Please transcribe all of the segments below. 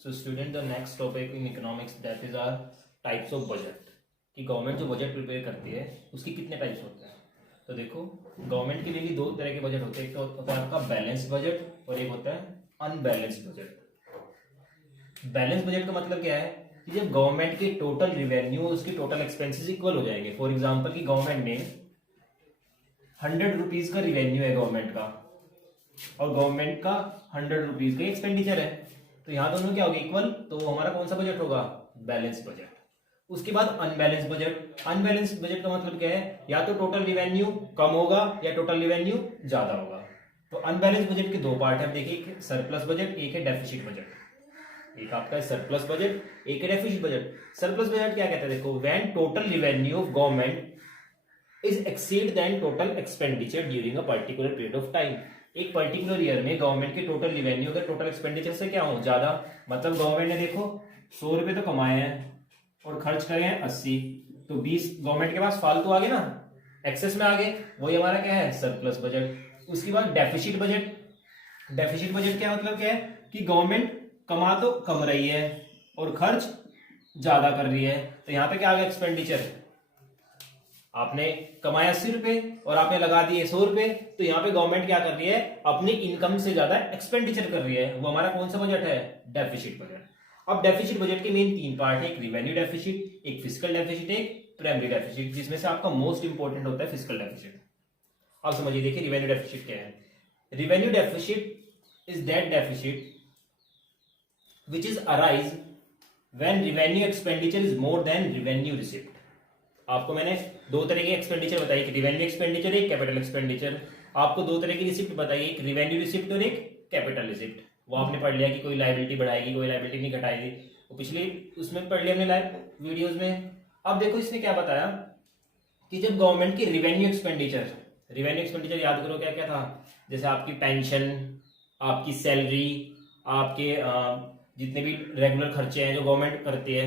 So student, the next topic in economics that is our types of budget. कि government जो budget prepare करती है उसकी कितने टाइप्स होते हैं। तो देखो, गवर्नमेंट के लिए भी दो तरह के बजट होते हैं। एक तो होता है आपका बैलेंस बजट और एक होता है अनबैलेंस्ड बजट। बैलेंस बजट का मतलब क्या है कि जब गवर्नमेंट के टोटल रिवेन्यू और उसके टोटल एक्सपेंसेस इक्वल हो जाएंगे। फॉर एग्जाम्पल कि गवर्नमेंट में 100 रुपीज का रिवेन्यू है गवर्नमेंट का और गवर्नमेंट का 100 रुपीज का एक्सपेंडिचर है, तो यहाँ दोनों क्या होगा इक्वल, तो वो हमारा कौन सा बजट होगा, बैलेंस बजट। उसके बाद अनबैलेंस बजट। अनबैलेंस बजट का मतलब क्या है, या तो टोटल रिवेन्यू कम होगा या टोटल रिवेन्यू ज्यादा होगा। तो अनबैलेंस बजट के दो पार्ट है, देखिए, एक सरप्लस बजट, एक है डेफिसिट बजट। एक आपका है सरप्लस बजट, एक है डेफिसिट बजट। सरप्लस बजट क्या कहता है, देखो, when total revenue of government is exceed than total expenditure during a particular period of time. एक पर्टिकुलर ईयर में गवर्नमेंट के टोटल रिवेन्यू अगर टोटल एक्सपेंडिचर से क्या हो ज्यादा, मतलब गवर्नमेंट ने देखो 100 रुपए तो कमाए हैं और खर्च करे हैं 80, तो 20 गवर्नमेंट के पास फालतू आ गए ना, एक्सेस में आ गए, वही हमारा क्या है, सरप्लस बजट। उसके बाद डेफिसिट बजट। डेफिसिट बजट क्या मतलब क्या है कि गवर्नमेंट कमा तो कम रही है और खर्च ज्यादा कर रही है। तो यहाँ पे क्या आ गया, एक्सपेंडिचर। आपने कमाया 80 रुपए और आपने लगा दिए 100 रुपए, तो यहाँ पे गवर्नमेंट क्या कर रही है, अपनी इनकम से ज्यादा एक्सपेंडिचर कर रही है। वो हमारा कौन सा बजट है, डेफिसिट बजट। अब डेफिसिट बजट के मेन तीन पार्ट है, एक रिवेन्यू डेफिसिट, एक फिस्कल डेफिसिट, एक प्राइमरी डेफिसिट, जिसमें से आपका मोस्ट इंपॉर्टेंट होता है फिस्कल डेफिसिट। अब समझिए, देखिए रिवेन्यू डेफिसिट क्या है। Revenue deficit is that deficit which is arise when revenue expenditure is more than revenue receipt. आपको मैंने दो तरह के एक्सपेंडिचर बताई, एक रिवेन्यू एक्सपेंडिचर, एक कैपिटल एक्सपेंडिचर। आपको दो तरह की रिसिप्ट बताई, एक रिवेन्यू रिसिप्ट और एक कैपिटल रिसिप्ट। वो आपने पढ़ लिया कि कोई लायबिलिटी बढ़ाएगी, कोई लायबिलिटी नहीं घटाएगी, वो पिछले उसमें पढ़ लिया हमने लाइव वीडियोस में। अब देखो इसने क्या बताया कि जब गवर्नमेंट की रिवेन्यू एक्सपेंडिचर याद करो क्या क्या था, जैसे आपकी पेंशन, आपकी सैलरी, आपके जितने भी रेगुलर खर्चे हैं जो गवर्नमेंट करती है,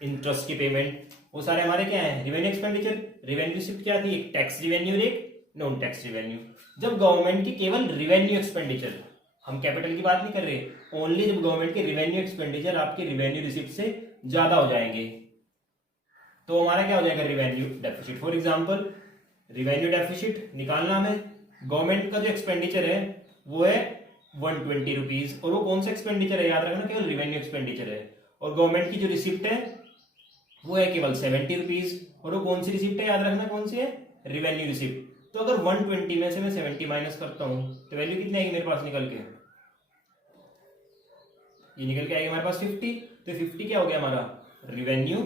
इंटरेस्ट की पेमेंट, वो सारे हमारे क्या है, रिवेन्यू एक्सपेंडिचर। रिवेन्यू रिसिप्ट क्या थी, एक टैक्स रिवेन्यू और एक नॉन टैक्स रिवेन्यू। जब गवर्नमेंट की केवल रिवेन्यू एक्सपेंडिचर, हम कैपिटल की बात नहीं कर रहे, ओनली जब गवर्नमेंट के रिवेन्यू एक्सपेंडिचर आपके रिवेन्यू रिसिप्ट से ज्यादा हो जाएंगे, तो हमारा क्या हो जाएगा, revenue deficit. For example, revenue deficit निकालना हमें, गवर्नमेंट का जो एक्सपेंडिचर है वो है 120 रुपीज, और वो कौन सा एक्सपेंडिचर है, याद रखना, केवल रिवेन्यू एक्सपेंडिचर है। और गवर्नमेंट की जो रिसिप्ट है वो है केवल 70 रुपीज, और वो कौन सी रिसिप्ट है, याद रखना कौन सी है, रिवेन्यू रिसिप्ट। तो अगर 120 में से मैं 70 माइनस करता हूं तो वैल्यू कितनी आएगी मेरे पास निकल के, ये निकल के आएगी हमारे पास 50। तो 50 क्या हो गया हमारा, रिवेन्यू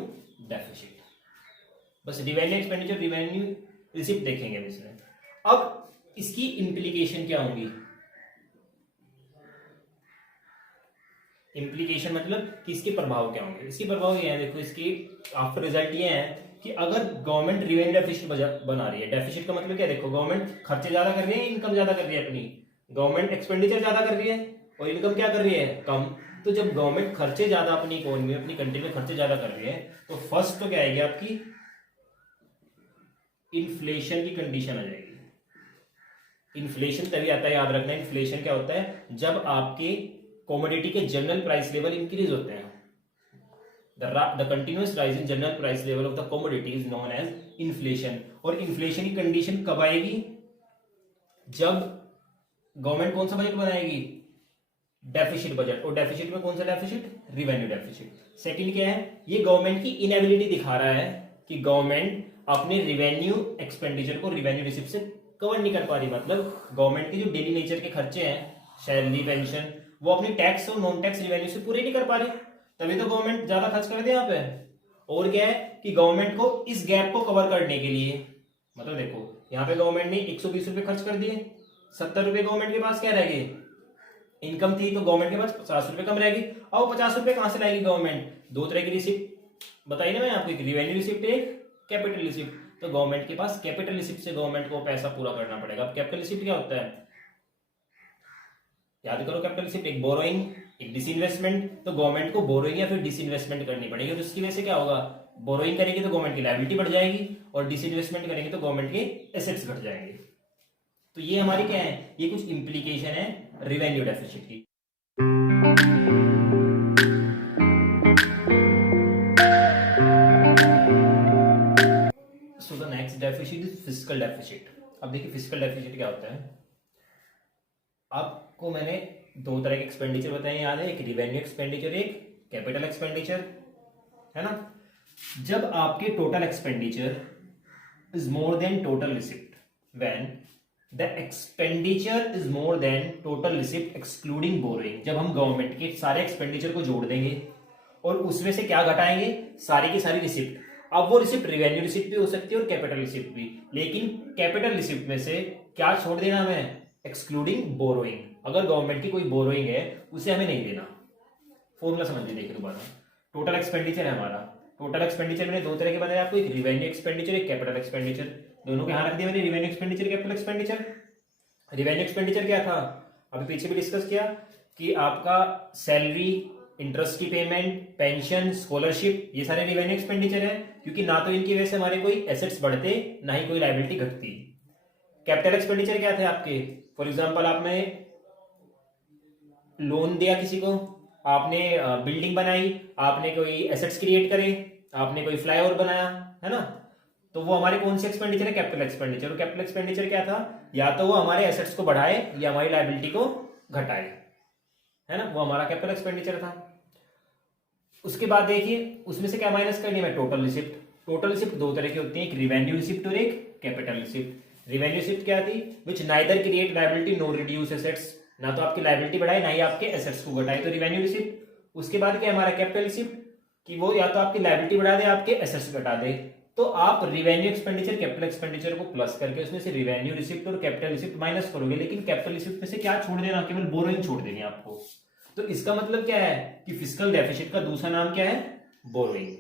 डेफिसिट। बस रिवेन्यू एक्सपेंडिचर, रिवेन्यू रिसिप्ट देखेंगे हम इसमें। अब इसकी इंप्लीकेशन क्या होंगी, इम्प्लीकेशन मतलब कि इसके प्रभाव क्या होंगे। इसके प्रभाव ये हैं, देखो, इसकी आफ्टर रिजल्ट ये है कि अगर गवर्नमेंट रिवेन्यू डेफिसिट बना रही है, डेफिसिट का मतलब क्या, देखो, गवर्नमेंट खर्चे ज्यादा कर रही है, इनकम ज्यादा कर रही है अपनी, गवर्नमेंट एक्सपेंडिचर ज्यादा कर रही है और इनकम क्या कर रही है, कम। तो जब गवर्नमेंट खर्चे ज्यादा अपनी इकोनॉमी में, अपनी कंट्री में खर्चे ज्यादा कर रही है, तो फर्स्ट तो क्या आएगी आपकी, इन्फ्लेशन की कंडीशन आ जाएगी। इन्फ्लेशन तभी आता है, याद रखना, इन्फ्लेशन क्या होता है, जब आपके कॉमोडिटी के जनरल प्राइस लेवल इंक्रीज होते हैं। The continuous rise in general price level of the commodity is known as inflation. और इन्फ्लेशन की कंडीशन कब आएगी, जब गवर्नमेंट कौन सा बजट बनाएगी, डेफिसिट बजट। और डेफिसिट में कौन सा डेफिसिट, रिवेन्यू डेफिसिट। सेकंड क्या है, ये गवर्नमेंट की इनएबिलिटी दिखा रहा है कि गवर्नमेंट अपने रिवेन्यू एक्सपेंडिचर को रिवेन्यू रिसिप्ट से कवर नहीं कर पा रही। मतलब गवर्नमेंट के जो डेली नेचर के खर्चे हैं, सैलरी, पेंशन, वो अपनी टैक्स और नॉन टैक्स रिवेन्यू से पूरे नहीं कर पा रही, तभी तो गवर्नमेंट ज्यादा खर्च कर दे यहाँ पे। और क्या है कि गवर्नमेंट को इस गैप को कवर करने के लिए, मतलब देखो, यहाँ पे गवर्नमेंट ने 120 रुपए खर्च कर दिए, 70 रुपए गवर्नमेंट के पास क्या रहेगी, इनकम थी, तो गवर्नमेंट के पास 50 रुपए कम रहेगी। अब 50 रुपए कहां से लाएगी गवर्नमेंट, दो तरह की रिसिप्ट बताई ना मैंने आपको, एक रिवेन्यू रिसिप्ट, एक कैपिटल रिसिप्ट। तो गवर्नमेंट के पास कैपिटल रिसिप्ट से गवर्नमेंट को पैसा पूरा करना पड़ेगा। अब कैपिटल रिसिप्ट क्या होता है, याद करो, कैपिटल रिसिप्ट एक बोरोइंग, एक डिसइन्वेस्टमेंट। तो गवर्नमेंट को बोरोइंग या फिर डिसइन्वेस्टमेंट करनी पड़ेगी, और उसकी वजह से क्या होगा, बोरोइंग करेगी तो गवर्नमेंट की लायबिलिटी बढ़ जाएगी, और डिसइन्वेस्टमेंट करेंगे तो गवर्नमेंट के एसेट्स घट जाएंगे। तो ये हमारी क्या है, ये कुछ इंप्लीकेशन है रिवेन्यू डेफिसिट की। Deficit is fiscal deficit. अब देखिए फिस्कल डेफिसिट क्या होता है। आपको मैंने दो तरह के एक्सपेंडिचर बताए याद है, एक रिवेन्यू एक्सपेंडिचर, एक कैपिटल एक्सपेंडिचर, है ना। जब आपके total expenditure is more than total receipt, when the expenditure is more than total receipt excluding borrowing, जब हम गवर्नमेंट के सारे एक्सपेंडिचर को जोड़ देंगे और उसमें से क्या घटाएंगे, सारी की सारी रिसिप्ट। अब वो रिसिप्ट रिवेन्यू रिसिप्ट भी हो सकती है और कैपिटल रिसिप्ट भी, लेकिन कैपिटल रिसिप्ट में से क्या छोड़ देना हमें, एक्सक्लूडिंग बोरोइंग। अगर गवर्नमेंट की कोई बोरोइंग है उसे हमें नहीं देना। फॉर्मूला समझ लीजिए देखिए दोबारा। टोटल एक्सपेंडिचर है हमारा, टोटल एक्सपेंडिचर मैंने दो तरह के बताया आपको, एक रिवेन्यू एक्सपेंडिचर, एक कैपिटल एक्सपेंडिचर। दोनों के यहां रख दिया मैंने, revenue expenditure, capital expenditure. Revenue expenditure क्या था, अभी पीछे भी डिस्कस किया कि आपका सैलरी, इंटरेस्ट की पेमेंट, पेंशन, स्कॉलरशिप, ये सारे रिवेन्यू एक्सपेंडिचर है, क्योंकि ना तो इनकी वजह से हमारे कोई एसेट्स बढ़ते ना ही कोई लायबिलिटी घटती। कैपिटल एक्सपेंडिचर क्या थे आपके, फॉर एग्जांपल आपने लोन दिया किसी को, आपने बिल्डिंग बनाई, आपने कोई एसेट्स क्रिएट करे, आपने कोई फ्लाईओवर बनाया, है ना, तो वो हमारे कौन से एक्सपेंडिचर है, कैपिटल एक्सपेंडिचर। और कैपिटल एक्सपेंडिचर क्या था, या तो वो हमारे एसेट्स को बढ़ाए या हमारी लायबिलिटी को घटाए, है ना, वो हमारा कैपिटल एक्सपेंडिचर था। उसके बाद देखिए उसमें से क्या माइनस करनी है, टोटल रिसिप्ट। टोटल रिसिप्ट दो तरह की होती है, एक रिवेन्यू रिसिप्ट और एक कैपिटल रिसिप्ट। रिवेन्यू रिसिप्ट क्या थी, which neither create liability nor reduce assets, ना तो आपकी लायबिलिटी बढ़ाए ना ही आपके एसेट्स को घटाए, तो रिवेन्यू रिसिप्ट। उसके बाद क्या हमारा कैपिटल रिसिप्ट, कि वो या तो आपकी लायबिलिटी बढ़ा दे आपके एसेट्स घटा दे। तो आप रिवेन्यू एक्सपेंडिचर कैपिटल एक्सपेंडिचर को प्लस करके उसमें से रिवेन्यू रिसिप्ट और कैपिटल रिसिप्ट माइनस करोगे, लेकिन कैपिटल रिसिप्ट में से क्या छोड़ देना, केवल बोरोइंग छोड़ देनी है आपको। तो इसका मतलब क्या है कि फिस्कल डेफिसिट का दूसरा नाम क्या है, बोरोइंग।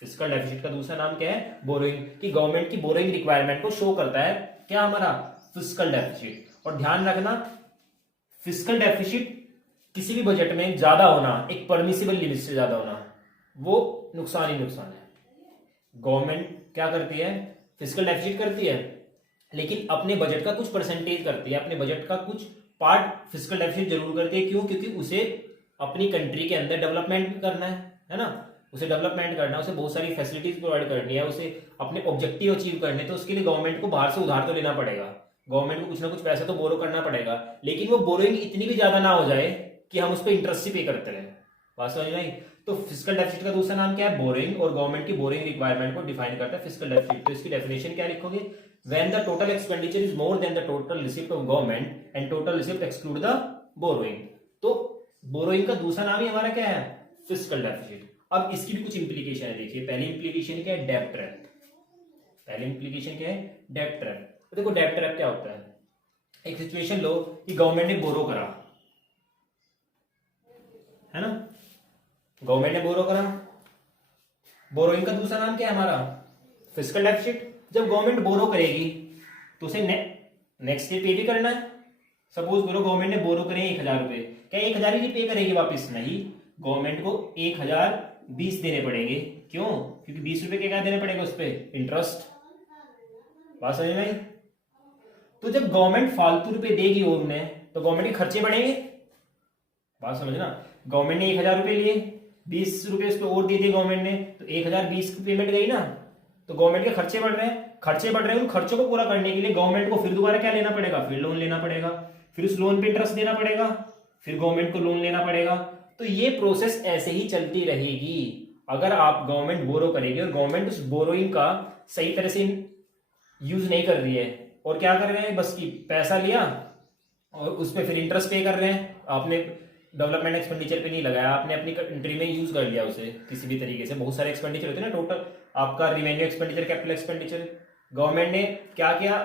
फिस्कल डेफिसिट का दूसरा नाम क्या है, बोरोइंग, कि गवर्नमेंट की बोरोइंग रिक्वायरमेंट को शो करता है क्या हमारा, फिस्कल डेफिसिट। और ध्यान रखना फिस्कल डेफिसिट किसी भी बजट में ज्यादा होना, एक परमिसिबल लिमिट से ज्यादा होना, वो नुकसान ही नुकसान है। गवर्नमेंट क्या करती है, फिस्कल डेफिसिट करती है, लेकिन अपने बजट का कुछ परसेंटेज करती है, अपने बजट का कुछ पार्ट फिस्कल डेफिसिट जरूर करती है। क्यों, क्योंकि उसे अपनी कंट्री के अंदर डेवलपमेंट करना है ना, उसे डेवलपमेंट करना है, उसे बहुत सारी फैसिलिटीज प्रोवाइड करनी है, उसे अपने ऑब्जेक्टिव अचीव करने, तो उसके लिए गवर्नमेंट को बाहर से उधार तो लेना पड़ेगा, गवर्नमेंट को कुछ ना कुछ पैसा तो बोरो करना पड़ेगा, लेकिन वो बोरोइंग इतनी भी ज्यादा ना हो जाए कि हम उस पर इंटरेस्ट ही पे करते रहे। बात समझ में आई। तो फिस्कल डेफिसिट का दूसरा नाम क्या है, बोरोइंग, और गवर्नमेंट की बोरोइंग रिक्वायरमेंट को डिफाइन करता है फिस्कल डेफिसिट। तो इसकी डेफिनेशन क्या लिखोगे, when the total expenditure is more than the total receipt of government and total receipt exclude the borrowing. तो बोरोइंग का दूसरा नाम ही हमारा क्या है, फिस्कल डेफिसिट। अब इसकी भी कुछ इंप्लीकेशन है, देखिए पहली इंप्लीकेशन क्या है, डेब्ट ट्रैप। पहली इंप्लीकेशन क्या है, डेब्ट ट्रैप। तो देखो डेब्ट ट्रैप क्या होता है, एक सिचुएशन लो कि गवर्नमेंट ने बोरो करा, है ना, गवर्नमेंट ने बोरो करा, बोरोइंग का दूसरा नाम क्या है हमारा, फिस्कल डेफिसिट। जब गवर्नमेंट बोरो करेगी तो उसे नेक्स्ट ईयर पे भी करना है। सपोज करो गवर्नमेंट ने बोरो करे 1000 रुपए, क्या 1000 ही पे करेगी वापस, नहीं, गवर्नमेंट को 1020 देने पड़ेंगे। क्यों, क्योंकि 20 रुपए के क्या देने पड़ेगा उस पर, इंटरेस्ट। बात समझ में आई। तो जब गवर्नमेंट फालतू रुपए देगी और उन्हें, तो गवर्नमेंट के खर्चे बढ़ेंगे। बात समझना, गवर्नमेंट ने 1000 रुपए लिए, 20 रुपए उस पर और दे दिए गवर्नमेंट ने, तो 1020 की पेमेंट गई ना, तो गवर्नमेंट के खर्चे बढ़ रहे हैं, खर्चे बढ़ रहे हैं, उन खर्चों को पूरा करने के लिए गवर्नमेंट को फिर दोबारा क्या लेना पड़ेगा, फिर लोन लेना पड़ेगा, फिर उस लोन पे इंटरेस्ट देना पड़ेगा, फिर गवर्नमेंट को लोन लेना पड़ेगा। तो ये प्रोसेस ऐसे ही चलती रहेगी अगर आप गवर्नमेंट बोरो करेगी और गवर्नमेंट उस बोरोइंग का सही तरह से यूज नहीं कर रही है, और क्या कर रहे हैं, बस की पैसा लिया और उस पर फिर इंटरेस्ट पे कर रहे हैं, आपने डेवलपमेंट एक्सपेंडिचर पे नहीं लगाया, आपने अपनी कंट्री में यूज कर लिया उसे किसी भी तरीके से। बहुत सारे एक्सपेंडिचर होते हैं ना, टोटल आपका revenue expenditure, capital expenditure, government ने क्या किया,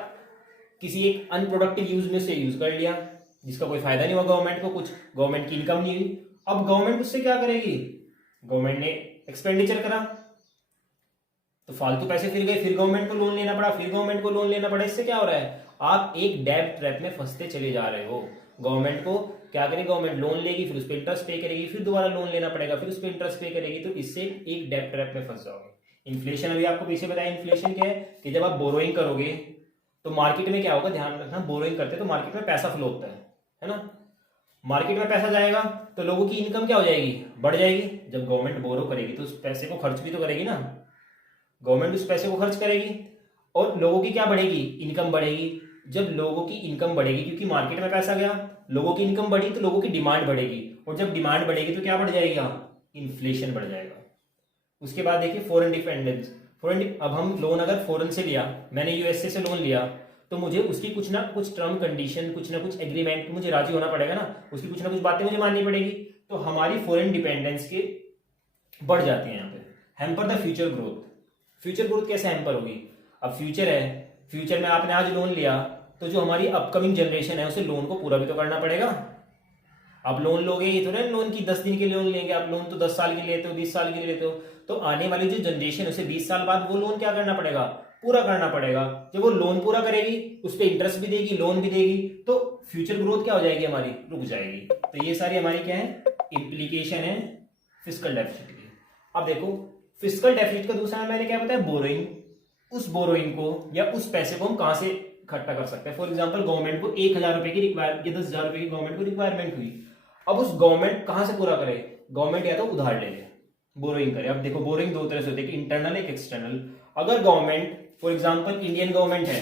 किसी एक अनप्रोडक्टिव यूज में से यूज कर लिया, जिसका कोई फायदा नहीं हुआ गवर्नमेंट को, कुछ गवर्नमेंट की इनकम नहीं हुई। अब गवर्नमेंट उससे क्या करेगी, गवर्नमेंट ने एक्सपेंडिचर करा तो फालतू पैसे फिर गए, फिर गवर्नमेंट को लोन लेना पड़ा, फिर गवर्नमेंट को लोन लेना पड़ा। इससे क्या हो रहा है, आप एक डेब्ट ट्रैप में फंसते चले जा रहे हो। गवर्नमेंट को क्या करेगी, गवर्नमेंट लोन लेगी, फिर उस पर इंटरेस्ट पे करेगी, फिर दोबारा लोन लेना पड़ेगा, फिर उस पर इंटरेस्ट पे करेगी, तो इससे एक डेब्ट ट्रैप में फंस जाओगे। इन्फ्लेशन, अभी आपको पीछे बताया, इन्फ्लेशन क्या है कि जब आप बोरोइंग करोगे तो मार्केट में क्या होगा, ध्यान रखना, बोरोइंग करते हैं तो मार्केट में पैसा फ्लो होता है ना, मार्केट में पैसा जाएगा तो लोगों की इनकम क्या हो जाएगी, बढ़ जाएगी। जब गवर्नमेंट बोरो करेगी तो उस पैसे को खर्च भी तो करेगी ना, गवर्नमेंट उस पैसे को खर्च करेगी, और लोगों की क्या बढ़ेगी, इनकम बढ़ेगी। जब लोगों की इनकम बढ़ेगी, क्योंकि मार्केट में पैसा गया, लोगों की इनकम बढ़ी तो लोगों की डिमांड बढ़ेगी, और जब डिमांड बढ़ेगी तो क्या बढ़ जाएगा, इन्फ्लेशन बढ़ जाएगा। उसके बाद देखिए फॉरेन डिपेंडेंस। अब हम लोन अगर फॉरेन से लिया, मैंने यूएसए से लोन लिया, तो मुझे उसकी कुछ ना कुछ टर्म कंडीशन, कुछ ना कुछ एग्रीमेंट मुझे राजी होना पड़ेगा ना, उसकी कुछ ना कुछ बातें मुझे माननी पड़ेगी। तो हमारी फॉरेन डिपेंडेंस के बढ़ जाती है यहाँ पे। Hamper the future growth. Future growth कैसे हैम्पर होगी, अब फ्यूचर है, फ्यूचर में आपने आज लोन लिया, तो जो हमारी अपकमिंग जनरेशन है उसे लोन को पूरा भी तो करना पड़ेगा। आप लोन लोगे, ये थोड़ा लोन की 10 दिन के लोन लेंगे, आप लोन तो 10 साल के लिए लेते हो, 20 साल के लिए लेते हो, तो आने वाली जो जनरेशन है उसे 20 साल बाद वो लोन क्या करना पड़ेगा, पूरा करना पड़ेगा। जब वो लोन पूरा करेगी, उस पर इंटरेस्ट भी देगी, लोन भी देगी, तो फ्यूचर ग्रोथ क्या हो जाएगी, हमारी रुक जाएगी। तो ये सारी हमारी क्या है, इम्प्लीकेशन है फिस्कल डेफिसिट की। अब देखो फिस्कल डेफिसिट का दूसरा मैंने क्या बताया, बोरोइंग। उस बोरोइंग को या उस पैसे को हम कहां से इकट्ठा कर सकते हैं। फॉर एग्जाम्पल गवर्नमेंट को 1,000 रुपए की रिक्वायरमेंट या 10,000 रुपए की गवर्नमेंट को रिक्वायरमेंट हुई, अब उस गवर्नमेंट कहां से पूरा करे, गवर्नमेंट या तो उधार ले ले, बोरोइंग करे। अब देखो बोरोइंग दो तरह से होती है, इंटरनल एक एक्सटर्नल। अगर government for example Indian government है,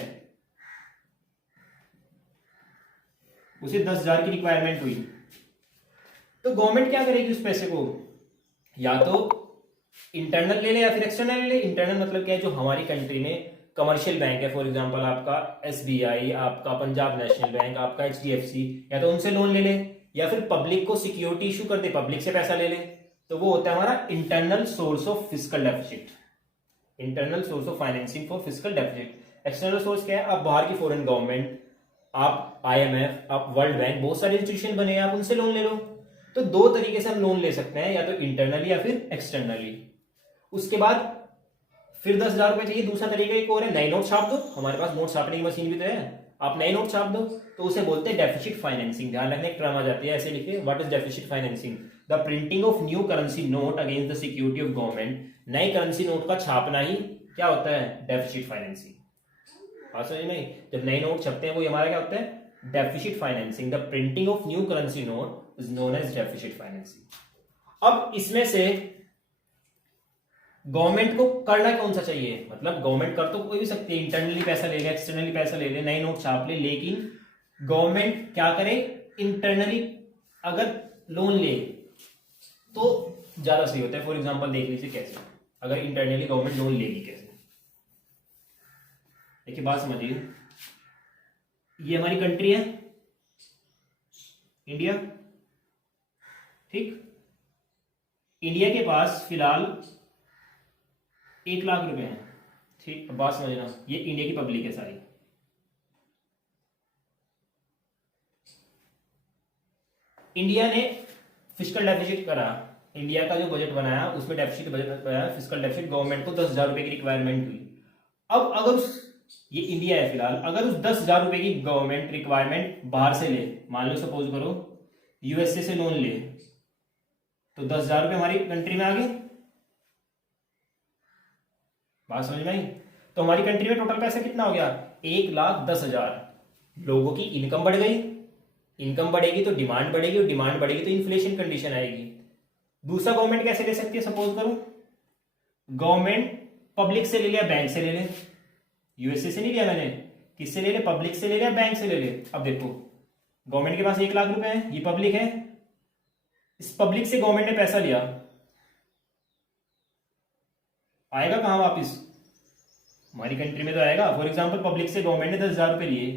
उसे 10,000 की रिक्वायरमेंट हुई, तो गवर्नमेंट क्या करेगी उस पैसे को, या तो इंटरनल ले ले या फिर एक्सटर्नल ले ले। इंटरनल मतलब क्या है, जो हमारी कंट्री में कमर्शियल बैंक है, फॉर एग्जांपल आपका एसबीआई, आपका पंजाब नेशनल बैंक, आपका एचडीएफसी, या तो उनसे लोन ले ले, या फिर पब्लिक को सिक्योरिटी इशू कर दे, पब्लिक से पैसा ले ले। तो वो होता है हमारा internal source of fiscal deficit, internal source of financing for fiscal deficit. External source क्या है, आप बाहर की फॉरेन गवर्नमेंट, आप आईएमएफ, आप वर्ल्ड बैंक, बहुत सारे इंस्टीट्यूशन बने हैं, आप उनसे लोन ले लो। तो दो तरीके से हम लोन ले सकते हैं, या तो इंटरनली या फिर एक्सटर्नली। उसके बाद फिर 10,000 रुपए चाहिए, दूसरा तरीका एक और है, नए नोट छाप दो। हमारे पास नोट छापने की मशीन भी तो है, आप नए नोट छाप दो, तो उसे बोलते हैं डेफिसिट फाइनेंसिंग। ध्यान रखने एक टर्म आ जाती है, ऐसे लिखिए, what is deficit financing, the printing of new currency note against the security of government. नई करेंसी नोट का छापना ही क्या होता है, डेफिसिट फाइनेंसिंग। बात समझ में, जब नए नोट छपते हैं वो हमारा क्या होता है, deficit financing. The printing of new currency note is known as deficit financing. अब इसमें से गवर्नमेंट को करना कौन सा चाहिए, मतलब गवर्नमेंट कर तो कोई भी सकती है, इंटरनली पैसा ले ले, एक्सटर्नली पैसा ले ले, नए नोट छाप ले, लेकिन गवर्नमेंट क्या करे, इंटरनली अगर लोन ले तो ज्यादा सही होता है। फॉर एग्जांपल देख लीजिए कैसे, अगर इंटरनली गवर्नमेंट लोन लेगी कैसे, देखिए बात समझिए। ये हमारी कंट्री है इंडिया, ठीक। इंडिया के पास फिलहाल 1 लाख रुपए हैं, ठीक। अब बात समझना, ये इंडिया की पब्लिक है सारी। इंडिया ने फिस्कल डेफिसिट करा, इंडिया का जो बजट बनाया उसमें डेफिसिट बजट बनाया, फिस्कल डेफिसिट, गवर्नमेंट को 10,000 रुपए की रिक्वायरमेंट हुई। अब अगर ये इंडिया है फिलहाल, अगर उस 10,000 रुपए की गवर्नमेंट रिक्वायरमेंट बाहर से ले, मान लो सपोज करो यूएसए से लोन ले, तो 10,000 रुपए हमारी कंट्री में आ गए। बात समझ में आई। तो हमारी कंट्री में टोटल पैसा कितना हो गया, 1,10,000। लोगों की इनकम बढ़ गई, इनकम बढ़ेगी तो डिमांड बढ़ेगी, और डिमांड बढ़ेगी तो इन्फ्लेशन कंडीशन आएगी। दूसरा गवर्नमेंट कैसे ले सकती है, सपोज करो गवर्नमेंट पब्लिक से ले लिया, बैंक से ले ले, यूएसए से नहीं लिया मैंने, किससे ले ले, पब्लिक से ले लिया, बैंक से ले ले। अब देखो गवर्नमेंट के पास 1 लाख रुपए है, ये पब्लिक है, इस पब्लिक से गवर्नमेंट ने पैसा लिया, आएगा कहां वापिस, हमारी कंट्री में तो आएगा। फॉर एग्जांपल पब्लिक से गवर्नमेंट ने 10,000 रुपए लिए,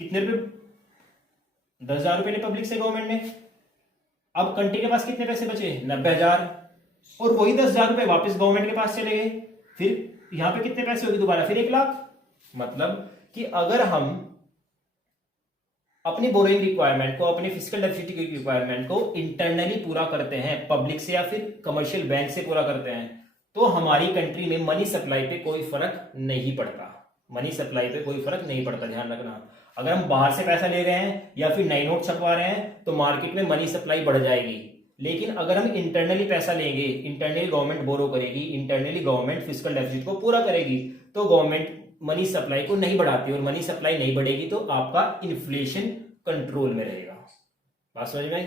कितने रुपए, 10,000 रुपए लिए पब्लिक से गवर्नमेंट ने। अब कंट्री के पास कितने पैसे बचे, 90,000, और वही 10,000 रुपए वापस गवर्नमेंट के पास चले गए। फिर यहां पे कितने पैसे होगी दोबारा, फिर 1 लाख। मतलब कि अगर हम अपनी बोरोइंग रिक्वायरमेंट को, अपनी फिस्कल डेफिसिट की रिक्वायरमेंट को इंटरनली पूरा करते हैं, पब्लिक से या फिर कमर्शियल बैंक से पूरा करते हैं, तो हमारी कंट्री में मनी सप्लाई पे कोई फर्क नहीं पड़ता, मनी सप्लाई पे कोई फर्क नहीं पड़ता। ध्यान रखना, अगर हम बाहर से पैसा ले रहे हैं या फिर नए नोट छपवा रहे हैं तो मार्केट में मनी सप्लाई बढ़ जाएगी, लेकिन अगर हम इंटरनली पैसा लेंगे, इंटरनली गवर्नमेंट बोरो करेगी, इंटरनली गवर्नमेंट फिस्कल डेफिसिट को पूरा करेगी, तो गवर्नमेंट मनी सप्लाई को नहीं बढ़ाती, और मनी सप्लाई नहीं बढ़ेगी तो आपका इन्फ्लेशन कंट्रोल में रहेगा। बात समझ में आई।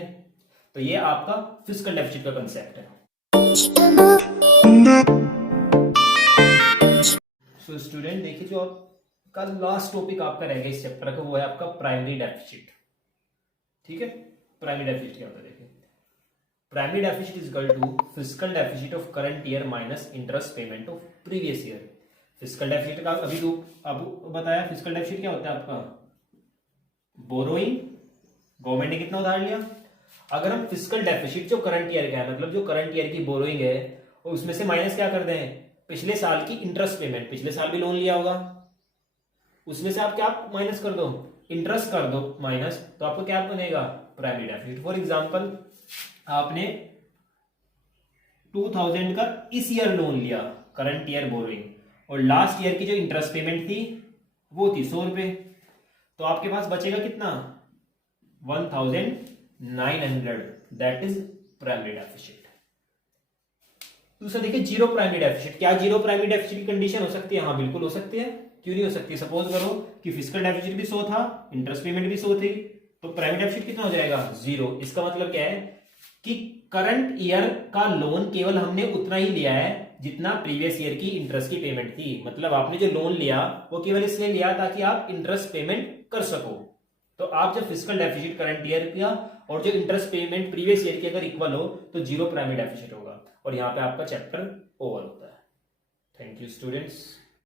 तो ये आपका फिस्कल डेफिसिट का कंसेप्ट है। सो स्टूडेंट देखिए, जो आपका लास्ट टॉपिक आपका रहेगा इस चैप्टर का, वो है आपका प्राइमरी डेफिसिट। ठीक है, प्राइमरी डेफिसिट क्या होता है देखिए, primary deficit is equal to fiscal deficit of current year minus interest payment of previous year. Fiscal deficit का अभी तो अब बताया, फिस्कल डेफिसिट क्या होता है आपका, बोरोइंग, गवर्नमेंट ने कितना उधार लिया। अगर हम फिस्कल डेफिसिट जो करंट ईयर का है, मतलब जो करंट ईयर की बोरोइंग है, और उसमें से माइनस क्या कर दें, पिछले साल की इंटरेस्ट पेमेंट, पिछले साल भी लोन लिया होगा, उसमें से आप क्या माइनस कर दो, इंटरेस्ट कर दो माइनस, तो आपको क्या बनेगा, प्राइमरी डेफिसिट। फॉर एग्जांपल आपने 2000 का इस ईयर लोन लिया, करंट ईयर बोरोइंग, और लास्ट ईयर की जो इंटरेस्ट पेमेंट थी वो थी 100 रुपए, तो आपके पास बचेगा कितना, 1900, दैट इज प्राइमरी डेफिसिट। दूसरा देखिए जीरो प्राइमरी डेफिसिट। क्या जीरो प्राइमरी डेफिसिट की कंडीशन हो सकती है? हाँ बिल्कुल हो सकती है, क्यों नहीं हो सकती। सपोज करो कि फिस्कल डेफिसिट भी 100 था, इंटरेस्ट पेमेंट भी 100 थी, तो प्राइमरी डेफिसिट कितना हो जाएगा, 0। इसका मतलब क्या है कि करंट ईयर का लोन केवल हमने उतना ही लिया है जितना प्रीवियस ईयर की इंटरेस्ट की पेमेंट थी। मतलब आपने जो लोन लिया वो केवल इसलिए लिया ताकि आप इंटरेस्ट पेमेंट कर सको। तो आप जब फिस्कल डेफिसिट करंट ईयर का और जो इंटरेस्ट पेमेंट प्रीवियस ईयर की अगर इक्वल हो तो जीरो प्राइमरी डेफिसिट होगा, और यहां पे आपका चैप्टर ओवर होता है। Thank you students.